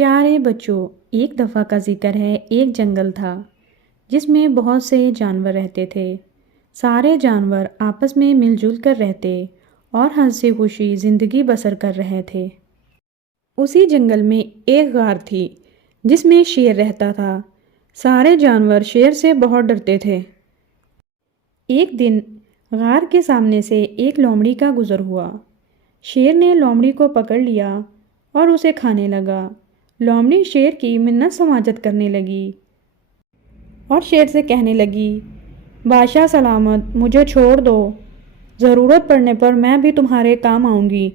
پیارے بچوں، ایک دفعہ کا ذکر ہے، ایک جنگل تھا جس میں بہت سے جانور رہتے تھے۔ سارے جانور آپس میں مل جل کر رہتے اور ہنسی خوشی زندگی بسر کر رہے تھے۔ اسی جنگل میں ایک غار تھی جس میں شیر رہتا تھا۔ سارے جانور شیر سے بہت ڈرتے تھے۔ ایک دن غار کے سامنے سے ایک لومڑی کا گزر ہوا۔ شیر نے لومڑی کو پکڑ لیا اور اسے کھانے لگا۔ لومڑی شیر کی منت سماجت کرنے لگی اور شیر سے کہنے لگی، بادشاہ سلامت، مجھے چھوڑ دو، ضرورت پڑنے پر میں بھی تمہارے کام آؤں گی۔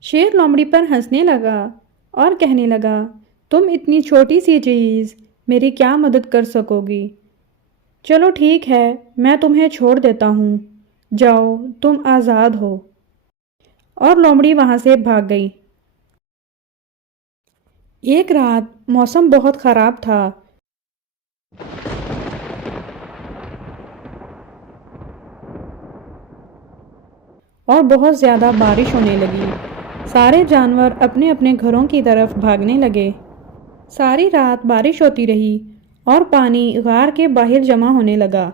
شیر لومڑی پر ہنسنے لگا اور کہنے لگا، تم اتنی چھوٹی سی چیز میری کیا مدد کر سکو گی؟ چلو ٹھیک ہے، میں تمہیں چھوڑ دیتا ہوں، جاؤ، تم آزاد ہو۔ اور لومڑی وہاں سے بھاگ گئی۔ ایک رات موسم بہت خراب تھا۔ اور بہت زیادہ بارش ہونے لگی۔ سارے جانور اپنے اپنے گھروں کی طرف بھاگنے لگے۔ ساری رات بارش ہوتی رہی اور پانی غار کے باہر جمع ہونے لگا۔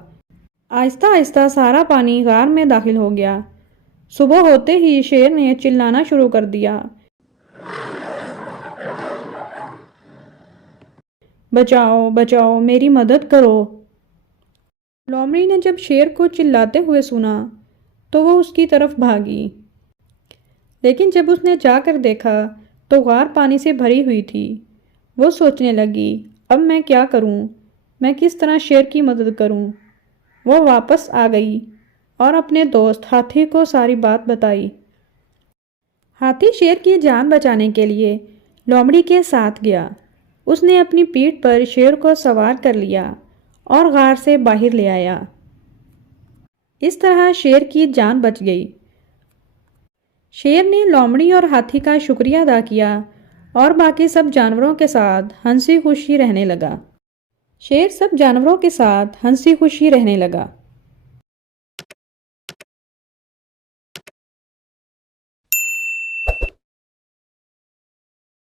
آہستہ آہستہ سارا پانی غار میں داخل ہو گیا۔ صبح ہوتے ہی شیر نے چلانا شروع کر دیا، بچاؤ بچاؤ، میری مدد کرو۔ لومڑی نے جب شیر کو چلاتے ہوئے سنا تو وہ اس کی طرف بھاگی، لیکن جب اس نے جا کر دیکھا تو غار پانی سے بھری ہوئی تھی۔ وہ سوچنے لگی، اب میں کیا کروں؟ میں کس طرح شیر کی مدد کروں؟ وہ واپس آ گئی اور اپنے دوست ہاتھی کو ساری بات بتائی۔ ہاتھی شیر کی جان بچانے کے لیے لومڑی کے ساتھ گیا۔ اس نے اپنی پیٹھ پر شیر کو سوار کر لیا اور غار سے باہر لے آیا۔ اس طرح شیر کی جان بچ گئی۔ شیر نے لومڑی اور ہاتھی کا شکریہ ادا کیا اور باقی سب جانوروں کے ساتھ ہنسی خوشی رہنے لگا۔ شیر سب جانوروں کے ساتھ ہنسی خوشی رہنے لگا۔